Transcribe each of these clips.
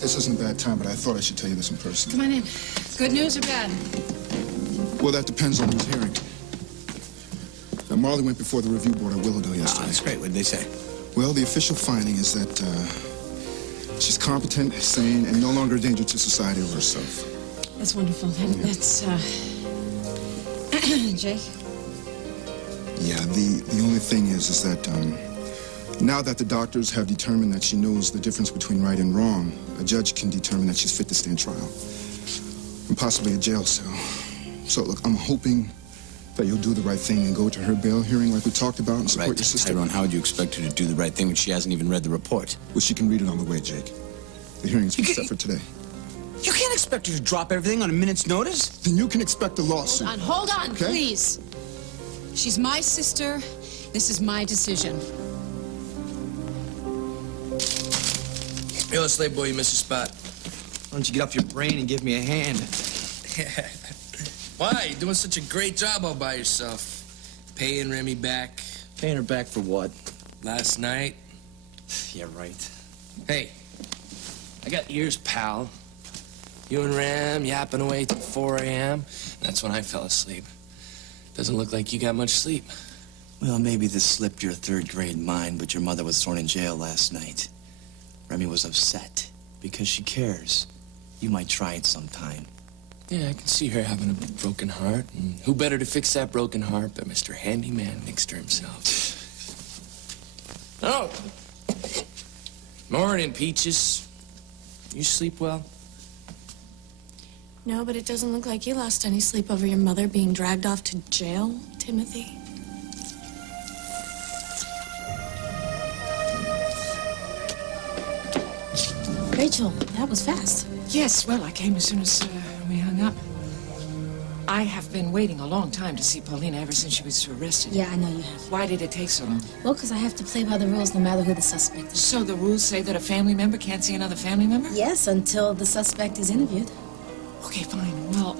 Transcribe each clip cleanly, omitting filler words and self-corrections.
this isn't a bad time, but I thought I should tell you this in person. Come on in. Good news or bad? Well, that depends on who's hearing. Now, Marley went before the review board at WedAW yesterday. Oh, that's great. What did they say? Well, the official finding is that she's competent, sane, and no longer a danger to society or herself. That's wonderful. That's, Jake? Yeah, the only thing is that now that the doctors have determined that she knows the difference between right and wrong, a judge can determine that she's fit to stand trial. And possibly a jail cell. So, look, I'm hoping that you'll do the right thing and go to her bail hearing like we talked about and support your sister. Tyrone, how would you expect her to do the right thing when she hasn't even read the report? Well, she can read it on the way, Jake. The hearing's been set for today. You can't expect her to drop everything on a minute's notice. Then you can expect a lawsuit. Hold on, okay? Please. She's my sister. This is my decision. Yo, slave boy, you missed your spot. Why don't you get off your brain and give me a hand? Why? You're doing such a great job all by yourself. Paying Remy back. Paying her back for what? Last night. Yeah, right. Hey, I got ears, pal. You and Ram yapping away till 4 a.m. That's when I fell asleep. Doesn't look like you got much sleep. Well, maybe this slipped your third-grade mind, but your mother was thrown in jail last night. Remy was upset because she cares. You might try it sometime. Yeah, I can see her having a broken heart. And who better to fix that broken heart but Mr. Handyman Nixter himself? Oh! Morning, Peaches. You sleep well? No, but it doesn't look like you lost any sleep over your mother being dragged off to jail, Timothy. Rachel, that was fast. Yes, well, I came as soon as we hung up. I have been waiting a long time to see Paulina ever since she was arrested. Yeah, I know you have. Why did it take so long? Well, because I have to play by the rules no matter who the suspect is. So the rules say that a family member can't see another family member? Yes, until the suspect is interviewed. Okay, fine. Well,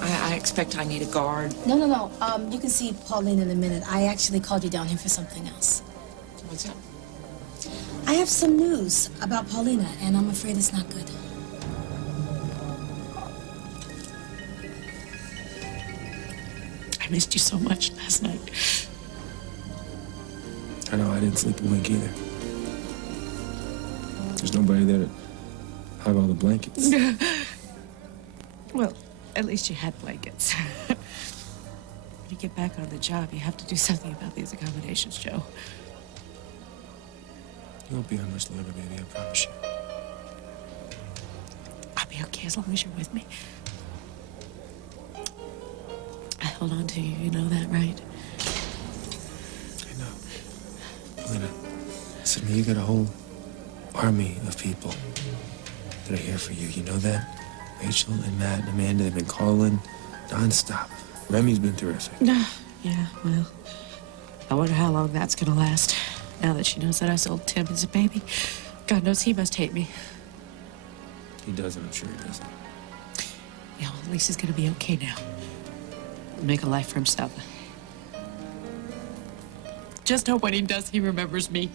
I expect I need a guard. No. You can see Pauline in a minute. I actually called you down here for something else. What's that? I have some news about Paulina, and I'm afraid it's not good. I missed you so much last night. I know, I didn't sleep a wink either. There's nobody there to hug all the blankets. Well, at least you had blankets. When you get back on the job, you have to do something about these accommodations, Joe. You won't be here much longer, baby, I promise you. I'll be okay as long as you're with me. I held on to you, you know that, right? I know. Paulina, listen to me, you got a whole army of people that are here for you. You know that? Rachel and Matt and Amanda have been calling nonstop. Remy's been terrific. Yeah, well, I wonder how long that's gonna last. Now that she knows that I sold Tim as a baby, God knows he must hate me. He doesn't, I'm sure he doesn't. Yeah, well, at least he's gonna be okay now. Make a life for himself. Just hope when he does, he remembers me.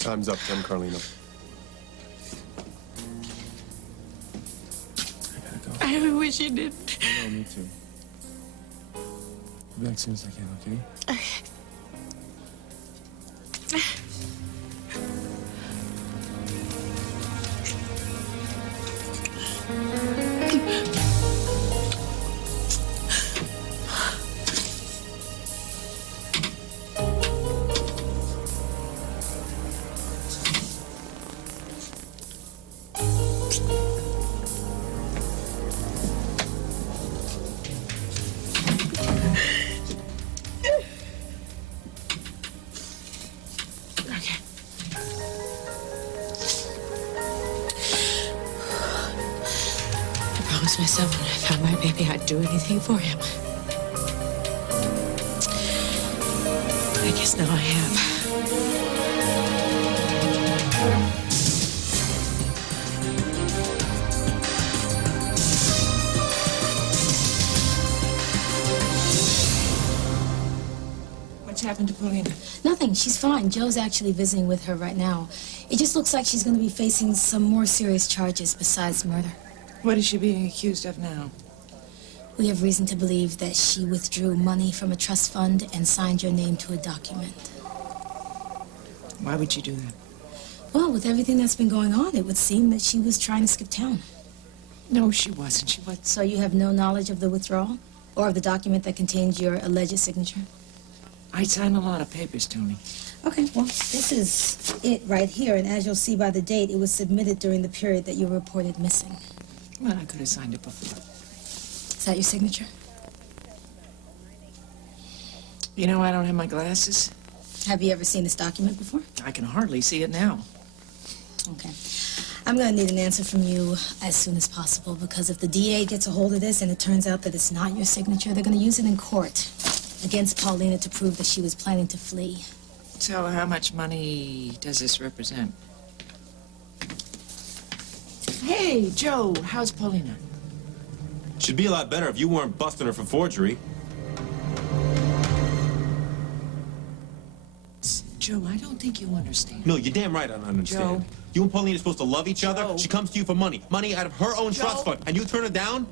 Time's up, Tim Carlino. I wish you didn't. I know, me too. I'll be back as soon as I can, okay? Myself when I found my baby, I'd do anything for him. I guess now I have. What's happened to Paulina? Nothing. She's fine. Joe's actually visiting with her right now. It just looks like she's going to be facing some more serious charges besides murder. What is she being accused of now? We have reason to believe that she withdrew money from a trust fund and signed your name to a document. Why would she do that? Well, with everything that's been going on, it would seem that she was trying to skip town. No, she wasn't. She was. So you have no knowledge of the withdrawal? Or of the document that contains your alleged signature? I signed a lot of papers, Tony. Okay, well, this is it right here, and as you'll see by the date, it was submitted during the period that you were reported missing. Well, I could have signed it before. Is that your signature? You know, I don't have my glasses. Have you ever seen this document before? I can hardly see it now. Okay. I'm going to need an answer from you as soon as possible, because if the DA gets a hold of this and it turns out that it's not your signature, they're going to use it in court against Paulina to prove that she was planning to flee. So how much money does this represent? Hey, Joe, how's Paulina? She'd be a lot better if you weren't busting her for forgery. Joe, I don't think you understand. No, you're damn right I don't understand. Joe. You and Paulina are supposed to love each other. Joe. She comes to you for money. Money out of her own Joe. trust fund. And you turn her down?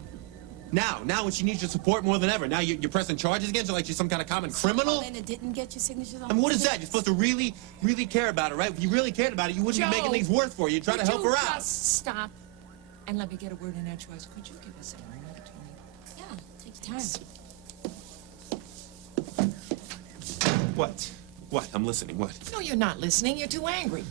Now when she needs your support more than ever. Now you're pressing charges against her like she's some kind of common criminal? Paulina didn't get your signatures on I mean, what the is that? You're supposed to really, really care about her, right? If you really cared about it, you wouldn't be making things worse for you. You'd try to help her out. Just stop and let me get a word in edgewise. Could you give us a moment, Tony? Yeah, take your time. What? What? I'm listening. What? No, you're not listening. You're too angry.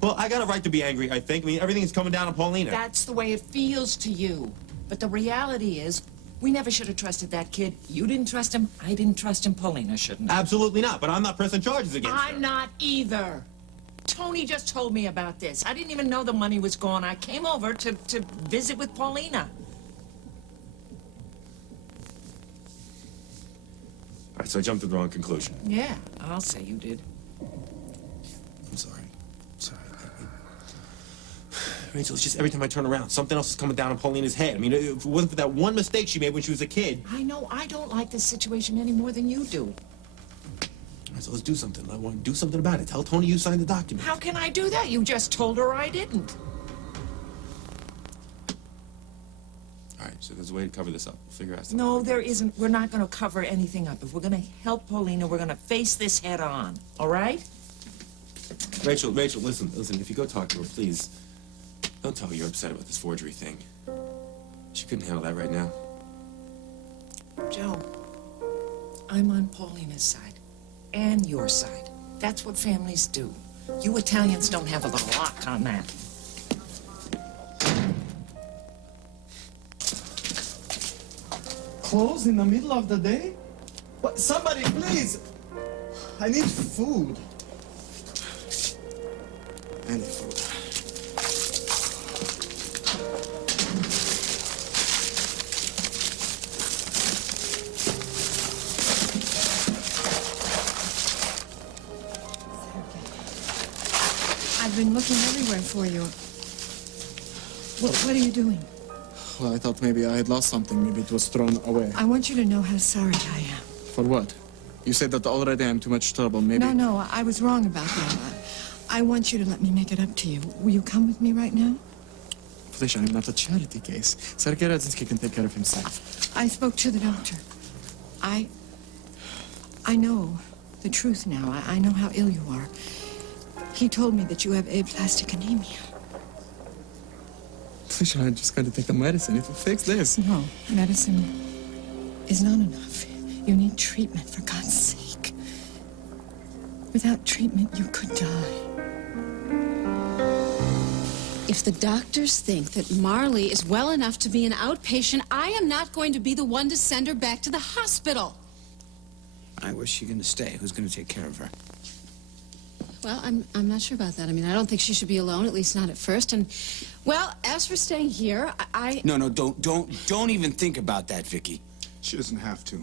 Well, I got a right to be angry, I think. I mean, everything's coming down on Paulina. That's the way it feels to you. But the reality is, we never should have trusted that kid. You didn't trust him. I didn't trust him. Paulina shouldn't have. Absolutely not, but I'm not pressing charges against her. I'm not either. Tony just told me about this. I didn't even know the money was gone. I came over to visit with Paulina. All right, so I jumped to the wrong conclusion. Yeah, I'll say you did. I'm sorry. I'm sorry. Rachel, it's just every time I turn around, something else is coming down on Paulina's head. I mean, if it wasn't for that one mistake she made when she was a kid. I know I don't like this situation any more than you do. All right, so let's do something. I want to do something about it. Tell Tony you signed the document. How can I do that? You just told her I didn't. All right, so there's a way to cover this up. We'll figure out something. No, there isn't. We're not going to cover anything up. If we're going to help Paulina, we're going to face this head on. All right? Rachel, listen. If you go talk to her, please, don't tell her you're upset about this forgery thing. She couldn't handle that right now. Joe, I'm on Paulina's side and your side. That's what families do. You Italians don't have a lock on that. Closed in the middle of the day? What? Somebody, please! I need food. Any food. I've been looking everywhere for you. What are you doing? Well, I thought maybe I had lost something. Maybe it was thrown away. I want you to know how sorry I am. For what? You said that already I'm too much trouble. Maybe... No, I was wrong about that. I want you to let me make it up to you. Will you come with me right now? Felicia, I'm not a charity case. Sergei Radzinski can take care of himself. I spoke to the doctor. I know the truth now. I know how ill you are. He told me that you have aplastic anemia. Felicia, I'm just going to take the medicine. It will fix this. No, medicine is not enough. You need treatment, for God's sake. Without treatment, you could die. If the doctors think that Marley is well enough to be an outpatient, I am not going to be the one to send her back to the hospital. Where's she gonna stay? Who's gonna take care of her? Well, I'm not sure about that. I mean, I don't think she should be alone, at least not at first. And, well, as for staying here, No, don't even think about that, Vicky. She doesn't have to,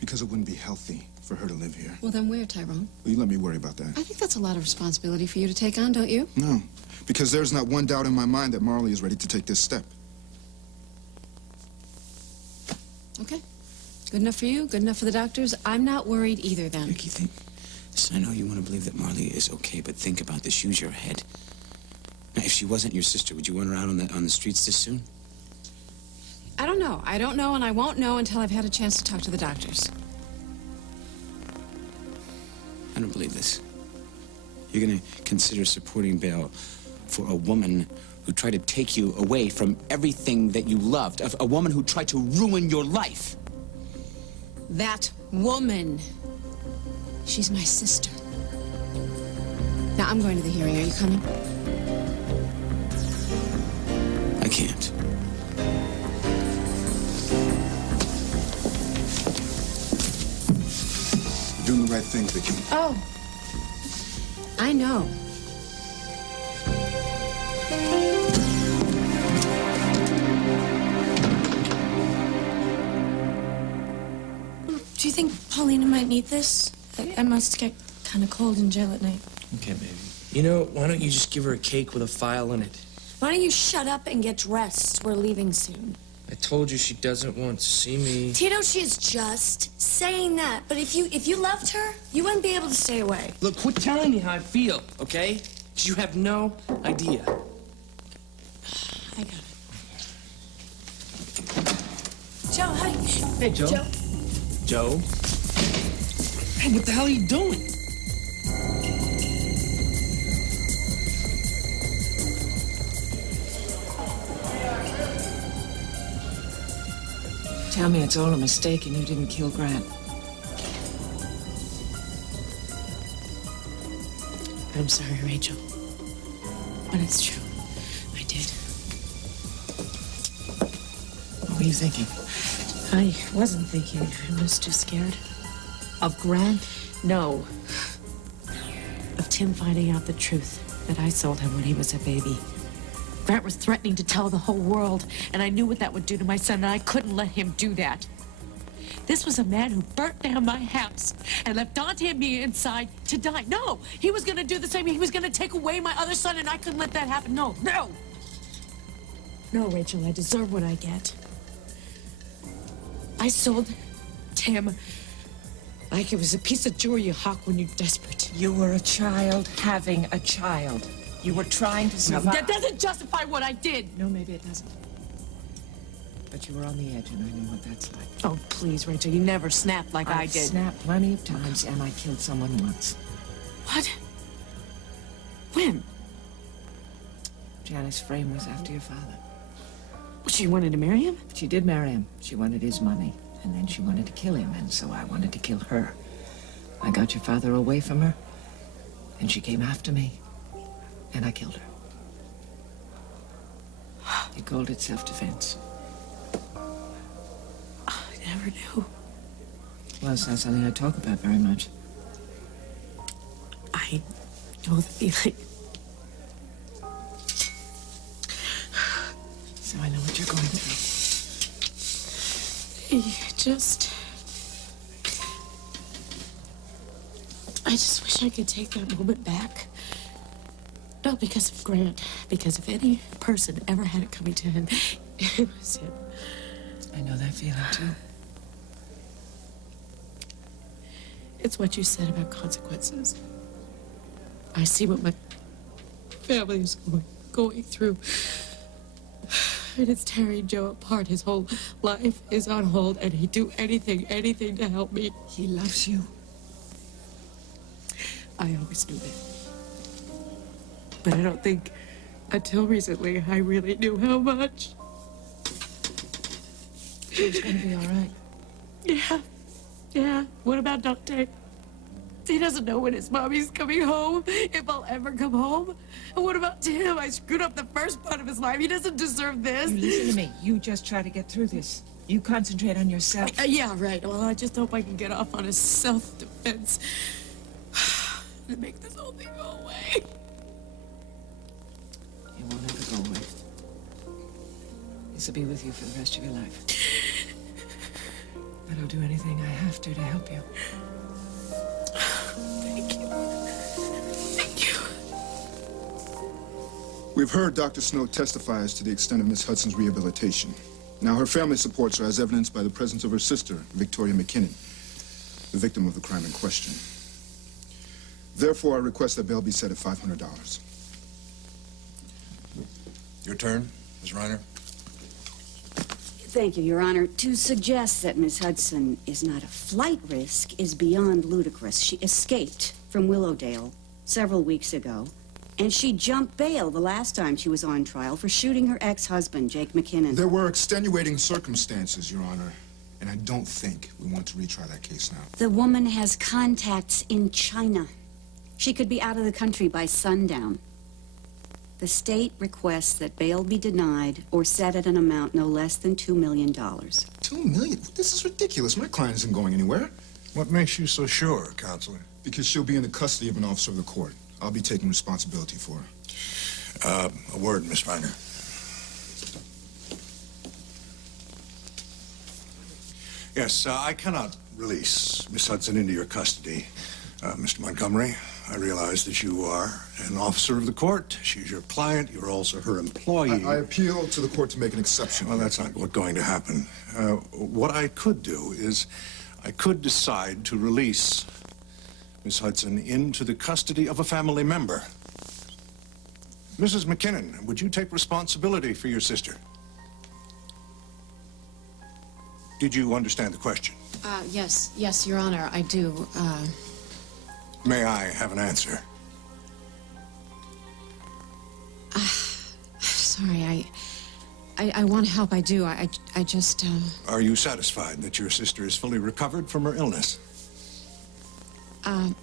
because it wouldn't be healthy for her to live here. Well, then where, Tyrone? Will you let me worry about that? I think that's a lot of responsibility for you to take on, don't you? No, because there's not one doubt in my mind that Marley is ready to take this step. Okay. Good enough for you? Good enough for the doctors? I'm not worried either, then. Vicky, listen, I know you want to believe that Marley is okay, but think about this. Use your head. Now, if she wasn't your sister, would you want her out on the streets this soon? I don't know. I don't know, and I won't know until I've had a chance to talk to the doctors. I don't believe this. You're going to consider supporting bail for a woman who tried to take you away from everything that you loved, a woman who tried to ruin your life. That woman. She's my sister. Now, I'm going to the hearing. Are you coming? I can't. You're doing the right thing, Vicky. Oh. I know. Do you think Paulina might need this? I must get kind of cold in jail at night. Okay, baby. You know, why don't you just give her a cake with a file in it? Why don't you shut up and get dressed? We're leaving soon. I told you she doesn't want to see me. Tito, she's just saying that. But if you loved her, you wouldn't be able to stay away. Look, quit telling me how I feel, okay? 'Cause you have no idea. I got it. Joe, hi. Hey, Joe. Joe. Joe? Hey, what the hell are you doing? Tell me it's all a mistake and you didn't kill Grant. I'm sorry, Rachel. But it's true. I did. What were you thinking? I wasn't thinking. I was just scared. Of Grant? No. Of Tim finding out the truth, that I sold him when he was a baby. Grant was threatening to tell the whole world, and I knew what that would do to my son, and I couldn't let him do that. This was a man who burnt down my house and left Dante and me inside to die. No, he was gonna do the same. He was gonna take away my other son, and I couldn't let that happen. No, no. No, Rachel, I deserve what I get. I sold Tim like it was a piece of jewelry you hawk when you're desperate. You were a child having a child. You were trying to survive. That doesn't justify what I did. No, maybe it doesn't. But you were on the edge, and I know what that's like. Oh, please, Rachel, you never snapped like I I've did. snapped plenty of times, and I killed someone once. What? When? Janice Frame was after your father. She wanted to marry him? She did marry him. She wanted his money, and then she wanted to kill him, and so I wanted to kill her. I got your father away from her, and she came after me, and I killed her. You called it self-defense. I never knew. Well, it's not something I talk about very much. I know the feeling. So I know what you're going through. I just wish I could take that moment back. Not because of Grant, because if any person ever had it coming to him, it was him. I know that feeling, too. It's what you said about consequences. I see what my family is going through. And it's tearing Joe apart. His whole life is on hold, and he'd do anything to help me. He loves you. I always knew that. But I don't think until recently I really knew how much. It's gonna be all right. Yeah. What about Dante? He doesn't know when his mommy's coming home, if I'll ever come home. And what about Tim? I screwed up the first part of his life. He doesn't deserve this. You listen to me. You just try to get through this. You concentrate on yourself. Yeah, right. Well, I just hope I can get off on a self-defense to make this whole thing go away. It won't ever go away. This will be with you for the rest of your life. But I'll do anything I have to help you. Thank you. Thank you. We've heard Dr. Snow testify as to the extent of Miss Hudson's rehabilitation. Now, her family supports her as evidenced by the presence of her sister, Victoria McKinnon, the victim of the crime in question. Therefore, I request that bail be set at $500. Your turn, Ms. Reiner. Thank you, Your Honor. To suggest that Miss Hudson is not a flight risk is beyond ludicrous. She escaped from Willowdale several weeks ago, and she jumped bail the last time she was on trial for shooting her ex-husband, Jake McKinnon. There were extenuating circumstances, Your Honor, and I don't think we want to retry that case now. The woman has contacts in China. She could be out of the country by sundown. The state requests that bail be denied or set at an amount no less than $2 million. $2 million? This is ridiculous. My client isn't going anywhere. What makes you so sure, Counselor? Because she'll be in the custody of an officer of the court. I'll be taking responsibility for her. A word, Miss Reiner. Yes, I cannot release Miss Hudson into your custody. Mr. Montgomery, I realize that you are an officer of the court. She's your client. You're also her employee. I appeal to the court to make an exception. Well, that's not what's going to happen. What I could do is I could decide to release Miss Hudson into the custody of a family member. Mrs. McKinnon, would you take responsibility for your sister? Did you understand the question? Yes, Your Honor, I do. May I have an answer? Sorry, I want to help, I do. I just, Are you satisfied that your sister is fully recovered from her illness?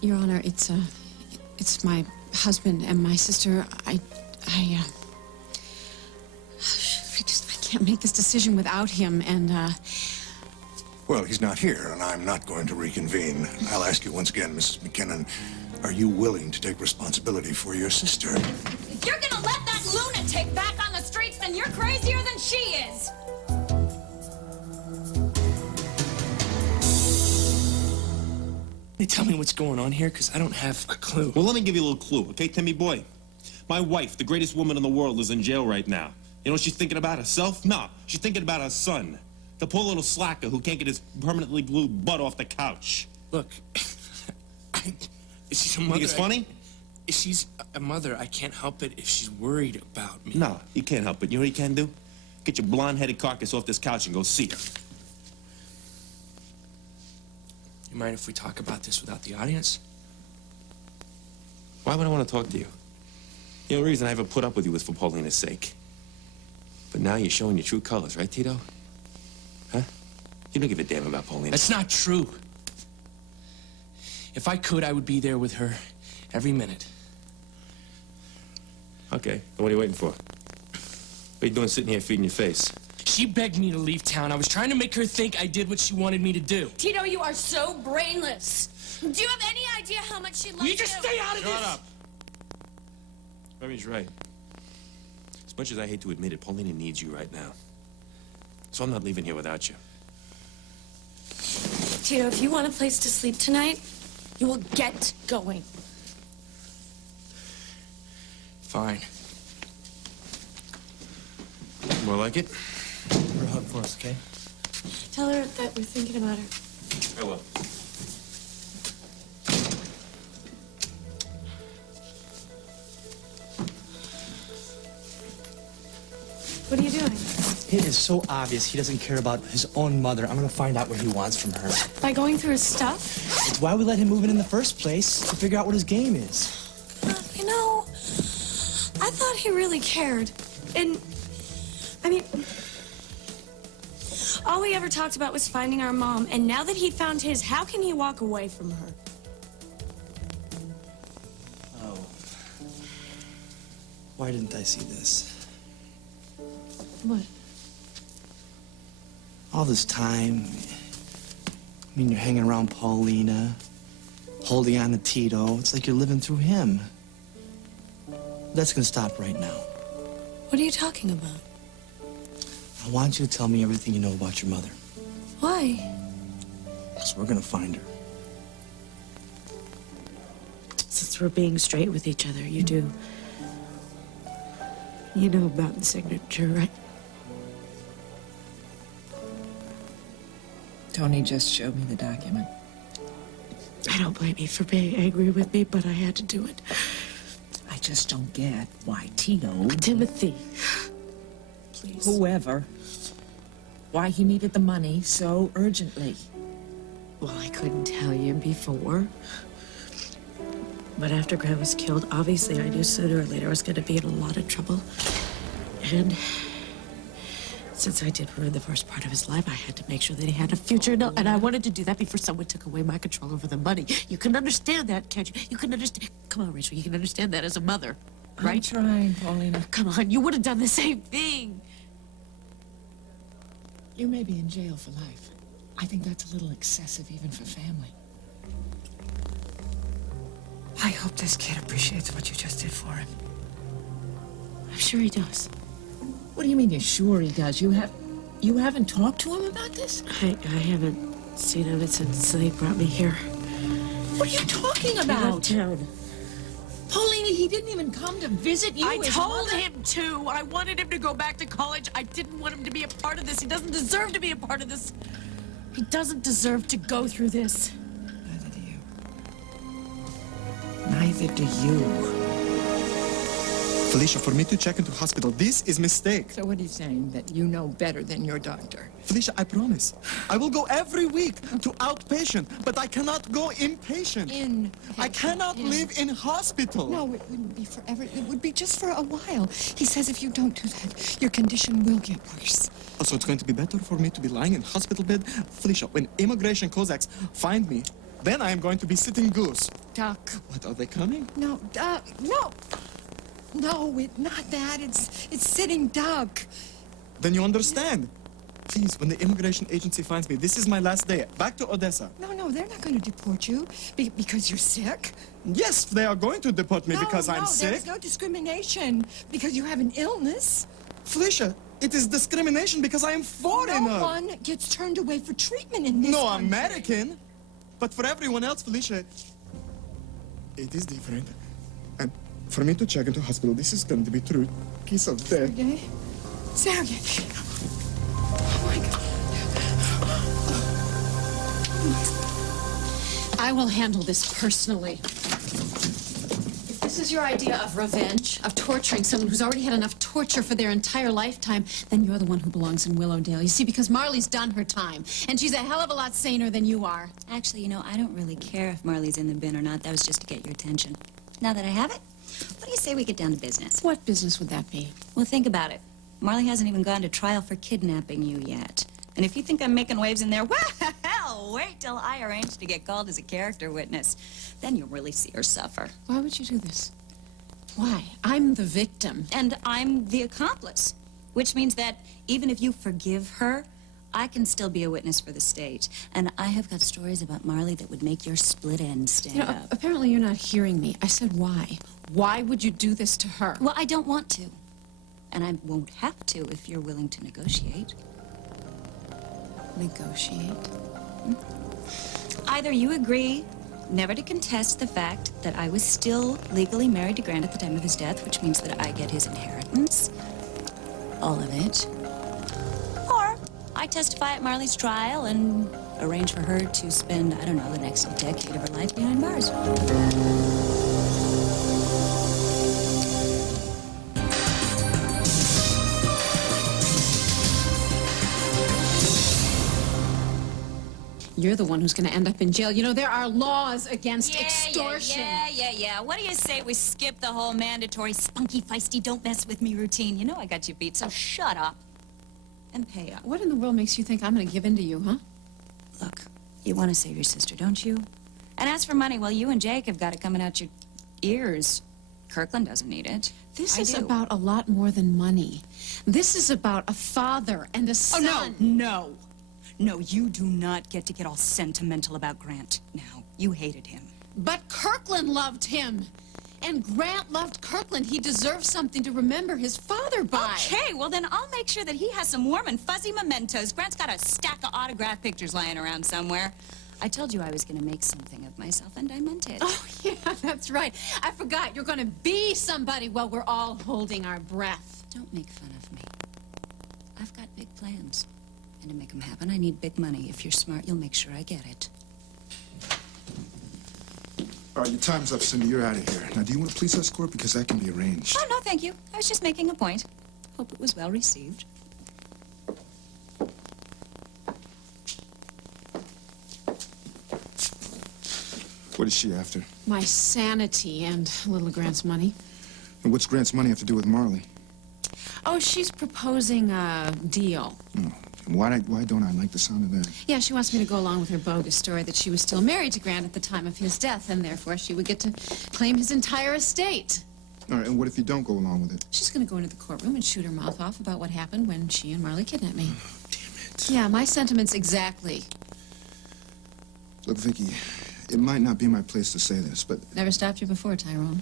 Your Honor, it's my husband and my sister. I can't make this decision without him, and, Well, he's not here, and I'm not going to reconvene. I'll ask you once again, Mrs. McKinnon, are you willing to take responsibility for your sister? If you're gonna let that lunatic back on the streets, then you're crazier than she is! They tell me what's going on here, because I don't have a clue. Well, let me give you a little clue, okay, Timmy boy? My wife, the greatest woman in the world, is in jail right now. You know what she's thinking about? Herself? No, she's thinking about her son. The poor little slacker who can't get his permanently glued butt off the couch. Look, she's a mother. Think it's funny? If she's a mother, I can't help it if she's worried about me. No, you can't help it. You know what you can do? Get your blonde-headed carcass off this couch and go see her. You mind if we talk about this without the audience? Why would I want to talk to you? The only reason I ever put up with you was for Paulina's sake. But now you're showing your true colors, right, Tito? Huh? You don't give a damn about Paulina. That's not true. If I could, I would be there with her every minute. Okay, then what are you waiting for? What are you doing sitting here feeding your face? She begged me to leave town. I was trying to make her think I did what she wanted me to do. Tito, you are so brainless. Do you have any idea how much she loves you? You just stay out of this! Shut up! Remy's right. As much as I hate to admit it, Paulina needs you right now. So I'm not leaving here without you. Tito, if you want a place to sleep tonight, you will get going. Fine. More like it? Give her a hug for us, okay? Tell her that we're thinking about her. I will. What are you doing? It is so obvious he doesn't care about his own mother. I'm gonna find out what he wants from her. By going through his stuff? It's why we let him move in the first place, to figure out what his game is. You know, I thought he really cared. And, I mean, all we ever talked about was finding our mom. And now that he found his, how can he walk away from her? Oh. Why didn't I see this? What? All this time, I mean, you're hanging around Paulina, holding on to Tito. It's like you're living through him. That's gonna stop right now. What are you talking about? I want you to tell me everything you know about your mother. Why? Because we're gonna find her. Since we're being straight with each other, you do. You know about the signature, right? Tony just showed me the document. I don't blame you for being angry with me, but I had to do it. I just don't get why Tito, Timothy, please. whoever, why he needed the money so urgently. Well, I couldn't tell you before. But after Grant was killed, obviously I knew sooner or later I was going to be in a lot of trouble. And since I did ruin the first part of his life, I had to make sure that he had a future. No, and I wanted to do that before someone took away my control over the money. You can understand that, can't you? You can understand. Come on, Rachel, you can understand that as a mother, right? I'm trying, Paulina. Come on, you would have done the same thing. You may be in jail for life. I think that's a little excessive even for family. I hope this kid appreciates what you just did for him. I'm sure he does. What do you mean you're sure he does? You haven't talked to him about this? I haven't seen him since they brought me here. What are you talking He about? left town. Paulina, he didn't even come to visit you. I his told mother? him to. I wanted him to go back to college. I didn't want him to be a part of this. He doesn't deserve to be a part of this. He doesn't deserve to go through this. Neither do you. Neither do you. Felicia, for me to check into hospital, this is mistake. So what are you saying? That you know better than your doctor? Felicia, I promise. I will go every week to outpatient, but I cannot go inpatient. I cannot live in hospital. No, it wouldn't be forever. It would be just for a while. He says if you don't do that, your condition will get worse. Oh, so it's going to be better for me to be lying in hospital bed? Felicia, when immigration Cossacks find me, then I am going to be sitting goose. Duck. What, are they coming? No, no. No, not that. It's sitting duck. Then you understand. Please, when the immigration agency finds me, this is my last day. Back to Odessa. No, they're not going to deport you because you're sick. Yes, they are going to deport me because I'm No, sick. there's no discrimination because you have an illness. Felicia, it is discrimination because I am foreigner. No one gets turned away for treatment in this country. American. But for everyone else, Felicia, it is different. And for me to check into hospital, this is going to be true. Kiss of death. Sergey. Oh, my God. I will handle this personally. If this is your idea of revenge, of torturing someone who's already had enough torture for their entire lifetime, then you're the one who belongs in Willowdale. You see, because Marley's done her time, and she's a hell of a lot saner than you are. Actually, you know, I don't really care if Marley's in the bin or not. That was just to get your attention. Now that I have it, what do you say we get down to business? What business would that be? Well, think about it. Marley hasn't even gone to trial for kidnapping you yet. And if you think I'm making waves in there, well, wait till I arrange to get called as a character witness. Then you'll really see her suffer. Why would you do this? Why? I'm the victim. And I'm the accomplice, which means that even if you forgive her, I can still be a witness for the state. And I have got stories about Marley that would make your split end stand up. Apparently you're not hearing me. I said why. Why would you do this to her? Well, I don't want to. And I won't have to if you're willing to negotiate. Negotiate? Either you agree never to contest the fact that I was still legally married to Grant at the time of his death, which means that I get his inheritance, all of it, or I testify at Marley's trial and arrange for her to spend, I don't know, the next decade of her life behind bars. You're the one who's going to end up in jail. You know, there are laws against extortion. Yeah. What do you say we skip the whole mandatory spunky, feisty, don't mess with me routine? You know I got you beat, so shut up and pay up. What in the world makes you think I'm going to give in to you, huh? Look, you want to save your sister, don't you? And as for money, well, you and Jake have got it coming out your ears. Kirkland doesn't need it. This is about a lot more than money. This is about a father and a son. Oh, no. No, you do not get to get all sentimental about Grant now. You hated him. But Kirkland loved him. And Grant loved Kirkland. He deserves something to remember his father by. Okay, well then I'll make sure that he has some warm and fuzzy mementos. Grant's got a stack of autographed pictures lying around somewhere. I told you I was going to make something of myself, and I meant it. Oh, yeah, that's right. I forgot. You're going to be somebody while we're all holding our breath. Don't make fun of me. I've got big plans. And to make them happen. I need big money. If you're smart, you'll make sure I get it. All right, your time's up, Cindy. You're out of here. Now, do you want a police escort? Because that can be arranged. Oh, no, thank you. I was just making a point. Hope it was well received. What is she after? My sanity and little Grant's money. And what's Grant's money have to do with Marley? Oh, she's proposing a deal. Oh, why don't I like the sound of that? Yeah, she wants me to go along with her bogus story that she was still married to Grant at the time of his death, and therefore she would get to claim his entire estate. All right, and what if you don't go along with it? She's going to go into the courtroom and shoot her mouth off about what happened when she and Marley kidnapped me. Oh, damn it. Yeah, my sentiments exactly. Look, Vicky, it might not be my place to say this, but... Never stopped you before, Tyrone.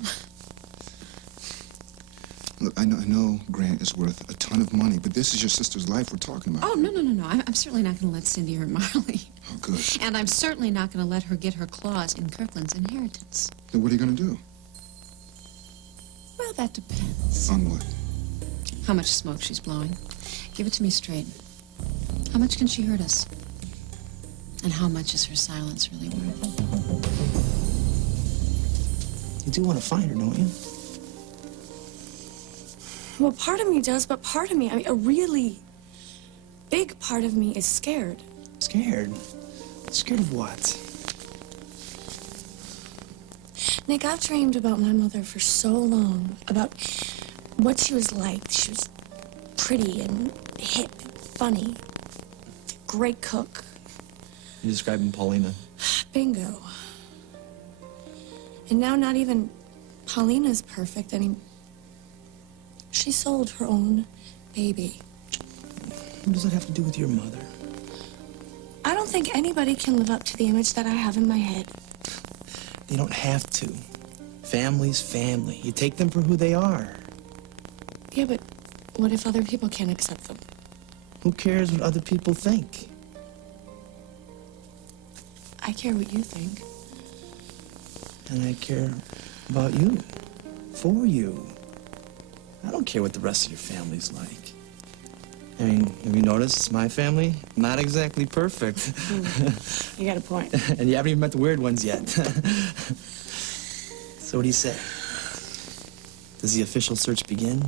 Look, I know Grant is worth a ton of money, but this is your sister's life we're talking about. Oh, no. I'm certainly not going to let Cindy hurt Marley. Oh, good. And I'm certainly not going to let her get her claws in Kirkland's inheritance. Then what are you going to do? Well, that depends. On what? How much smoke she's blowing. Give it to me straight. How much can she hurt us? And how much is her silence really worth? You do want to find her, don't you? Well, part of me does, but part of me, I mean, a really big part of me is scared. Scared? Scared of what? Nick, I've dreamed about my mother for so long, about what she was like. She was pretty and hip and funny, great cook. You're describing Paulina. Bingo. And now not even Paulina's perfect anymore. She sold her own baby. What does that have to do with your mother? I don't think anybody can live up to the image that I have in my head. They don't have to. Family's family. You take them for who they are. Yeah, but what if other people can't accept them? Who cares what other people think? I care what you think. And I care about you. For you. I don't care what the rest of your family's like. I mean, have you noticed my family? Not exactly perfect. You got a point. And you haven't even met the weird ones yet. So what do you say? Does the official search begin?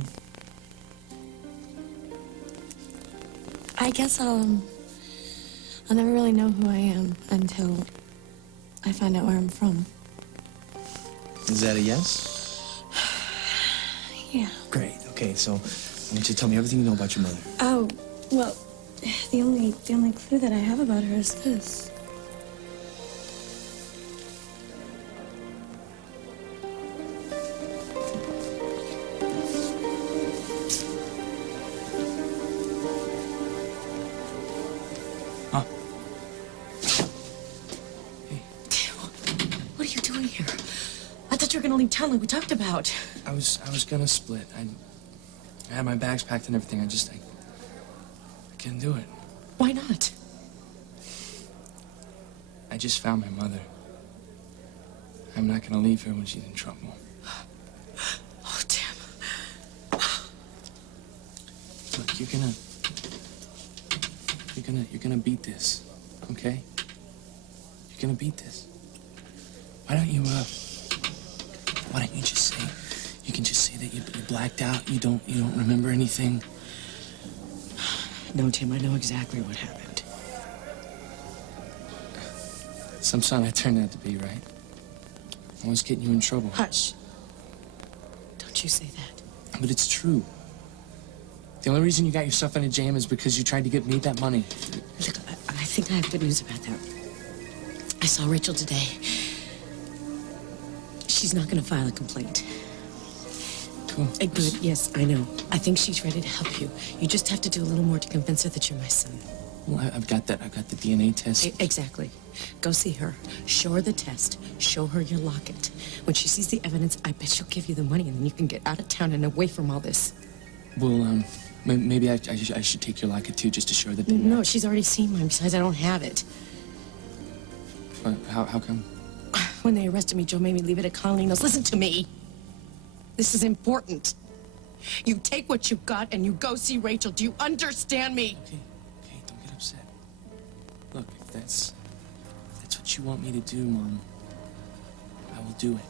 I guess I'll never really know who I am until I find out where I'm from. Is that a yes? Yeah. Great. Okay, so I want you to tell me everything you know about your mother. Oh, well, the only clue that I have about her is this. Huh? What are you doing here? I thought you were gonna leave town like we talked about. I was gonna split. I had my bags packed and everything. I couldn't do it. Why not? I just found my mother. I'm not gonna leave her when she's in trouble. Oh, damn. Look, you're gonna beat this, okay? You're gonna beat this. Why don't you just say, you can just say that you blacked out, you don't remember anything. No, Tim, I know exactly what happened. Some son I turned out to be, right? I was getting you in trouble. Hush. Don't you say that. But it's true. The only reason you got yourself in a jam is because you tried to get me that money. Look, I think I have good news about that. I saw Rachel today. She's not gonna file a complaint. Cool. Good, yes, I know. I think she's ready to help you. You just have to do a little more to convince her that you're my son. Well, I've got that. I've got the DNA test. Exactly. Go see her. Show her the test. Show her your locket. When she sees the evidence, I bet she'll give you the money, and then you can get out of town and away from all this. Well, maybe I should take your locket too, just to show that they No, she's already seen mine. Besides, I don't have it. How come? When they arrested me, Joe made me leave it at Colina's. Listen to me. This is important. You take what you got and you go see Rachel. Do you understand me? Okay, don't get upset. Look, if that's what you want me to do, Mom, I will do it.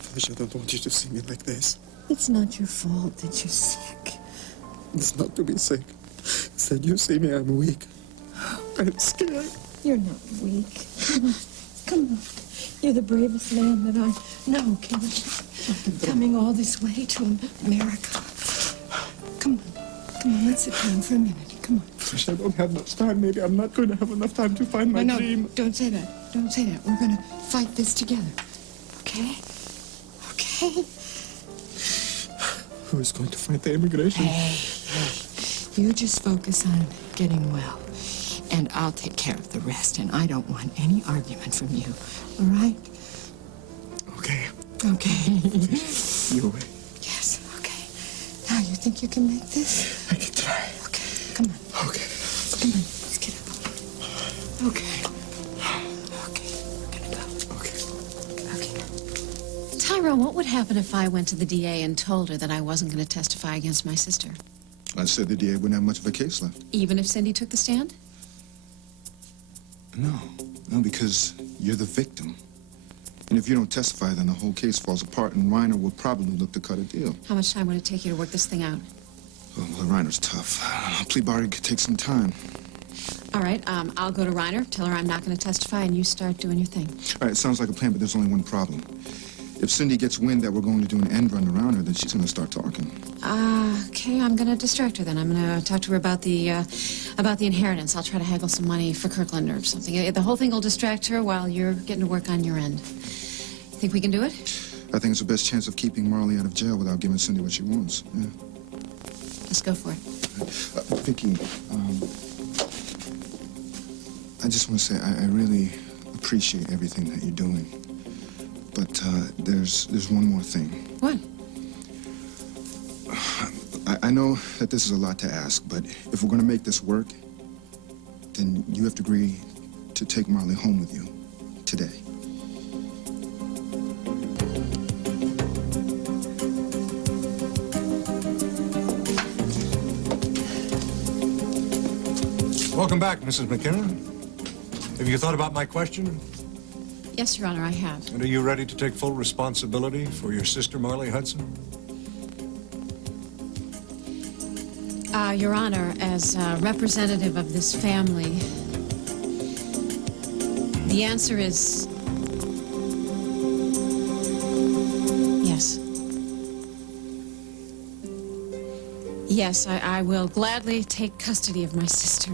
Felicia, I don't want you to see me like this. It's not your fault that you're sick. It's not to be sick. It's that you see me, I'm weak. I'm scared. You're not weak. Come on. Come on. You're the bravest man that I know, Kenny. Coming all this way to America. Come on. Come on, let's sit down for a minute. Come on. Felicia, I don't have much time. Maybe I'm not going to have enough time to find my No, dream. don't say that. Don't say that. We're going to fight this together. Okay? Okay? Who is going to fight the immigration? Hey. You just focus on getting well, and I'll take care of the rest, and I don't want any argument from you, all right? Okay. Okay. Your way. Yes, okay. Now, you think you can make this? I can try. Okay, come on. Okay. Come on, let's get up. Okay. Okay, we're gonna go. Okay. Tyrone, what would happen if I went to the DA and told her that I wasn't going to testify against my sister? I said the DA wouldn't have much of a case left. Even if Cindy took the stand? No, because you're the victim. And if you don't testify, then the whole case falls apart, and Reiner will probably look to cut a deal. How much time would it take you to work this thing out? Well, Reiner's tough. A plea bargain could take some time. All right, I'll go to Reiner, tell her I'm not going to testify, and you start doing your thing. All right, sounds like a plan, but there's only one problem. If Cindy gets wind that we're going to do an end run around her, then she's going to start talking. Okay, I'm going to distract her then. I'm going to talk to her about the inheritance. I'll try to haggle some money for Kirkland or something. The whole thing will distract her while you're getting to work on your end. Think we can do it? I think it's the best chance of keeping Marley out of jail without giving Cindy what she wants. Yeah. Let's go for it. Vicky, I just want to say I really appreciate everything that you're doing. But there's one more thing. What? I know that this is a lot to ask, but if we're going to make this work, then you have to agree to take Marley home with you today. Welcome back, Mrs. McKenna. Have you thought about my question? Yes, Your Honor, I have. And are you ready to take full responsibility for your sister, Marley Hudson? Your Honor, as a representative of this family, the answer is yes. Yes, I will gladly take custody of my sister.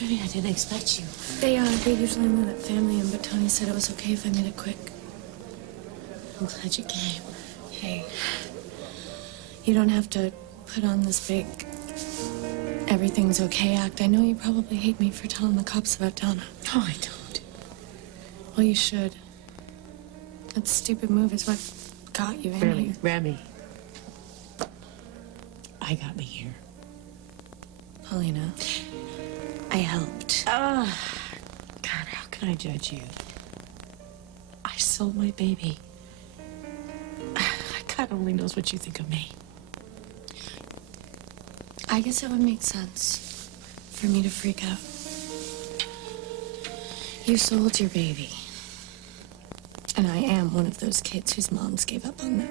Maybe I didn't expect you. They usually move at family in, but Tony said it was okay if I made it quick. I'm glad you came. Hey, you don't have to put on this big everything's okay act. I know you probably hate me for telling the cops about Donna. No, I don't. Well, you should. That stupid move is what got you in here. Remy. I got me here. Paulina, I helped. God, how can I judge you? I sold my baby. God only knows what you think of me. I guess it would make sense for me to freak out. You sold your baby. And I am one of those kids whose moms gave up on them.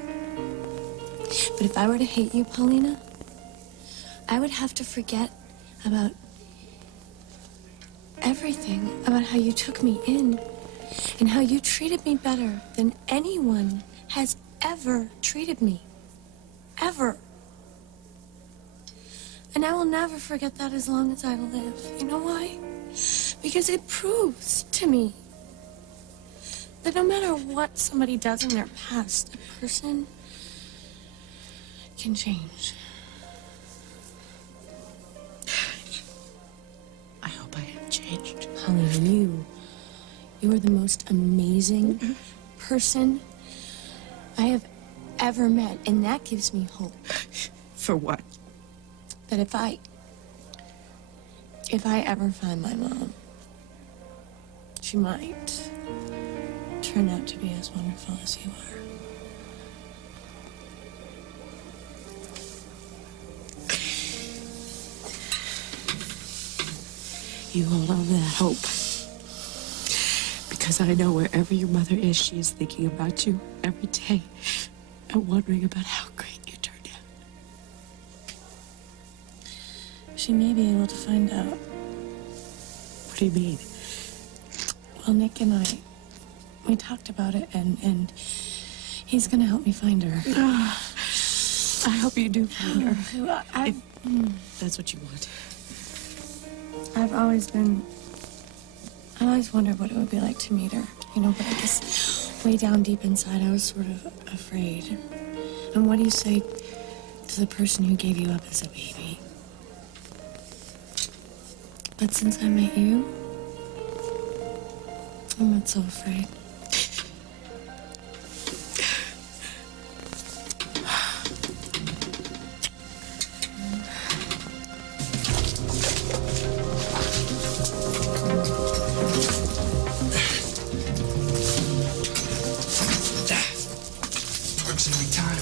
But if I were to hate you, Paulina, I would have to forget about everything, about how you took me in and how you treated me better than anyone has ever treated me. Ever. And I will never forget that as long as I live. You know why? Because it proves to me that no matter what somebody does in their past, a person can change. I hope I have changed. Paulina, you You are the most amazing person I have ever met, and that gives me hope. For what? That if I ever find my mom, she might turn out to be as wonderful as you are. You hold on to that hope. Because I know wherever your mother is, she is thinking about you every day and wondering about how great you turned out. She may be able to find out. What do you mean? Well, Nick and we talked about it, and he's gonna help me find her. I hope you do find her. If that's what you want. I've always wondered what it would be like to meet her, you know, but I guess way down deep inside I was sort of afraid. And what do you say to the person who gave you up as a baby? But since I met you, I'm not so afraid. Works every time.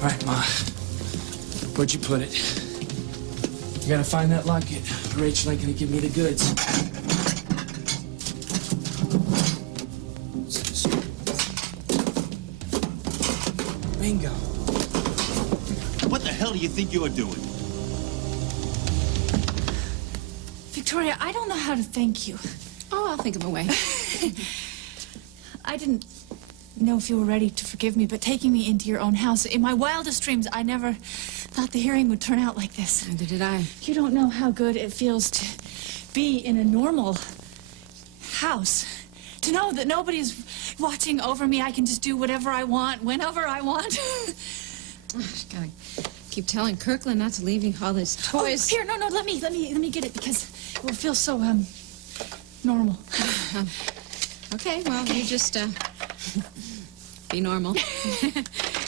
All right, Ma. Where'd you put it? You gotta find that locket. Rachel ain't gonna give me the goods. Bingo. What the hell do you think you're doing? Victoria, I don't know how to thank you. Oh, I'll think of a way. I didn't know if you were ready to forgive me, but taking me into your own house, in my wildest dreams, I never thought the hearing would turn out like this. Neither did I. You don't know how good it feels to be in a normal house. To know that nobody's watching over me. I can just do whatever I want, whenever I want. Just gotta keep telling Kirkland not to leave you all his toys. Oh, here, no, let me get it because it will feel so, normal. Okay, well, you just, be normal.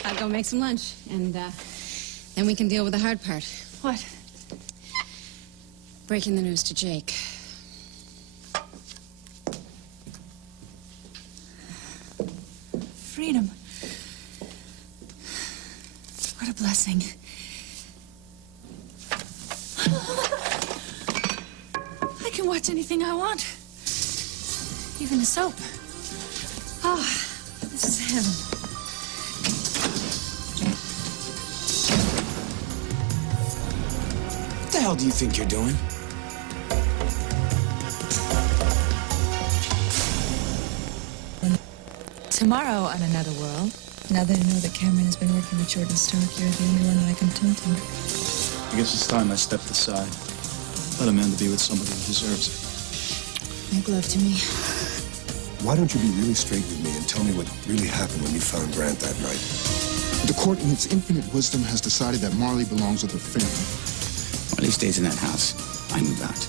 I'll go make some lunch, and, then we can deal with the hard part. What? Breaking the news to Jake. Freedom. What a blessing. I can watch anything I want. Even the soap. Oh, this is heaven. What the hell do you think you're doing? Tomorrow on Another World. Now that I know that Cameron has been working with Jordan Stark, you're the only one that I can turn to. I guess it's time I stepped aside. Let a man to be with somebody who deserves it. Make love to me. Why don't you be really straight with me and tell me what really happened when you found Grant that night? The court, in its infinite wisdom, has decided that Marley belongs with her family. Marley stays in that house. I move out.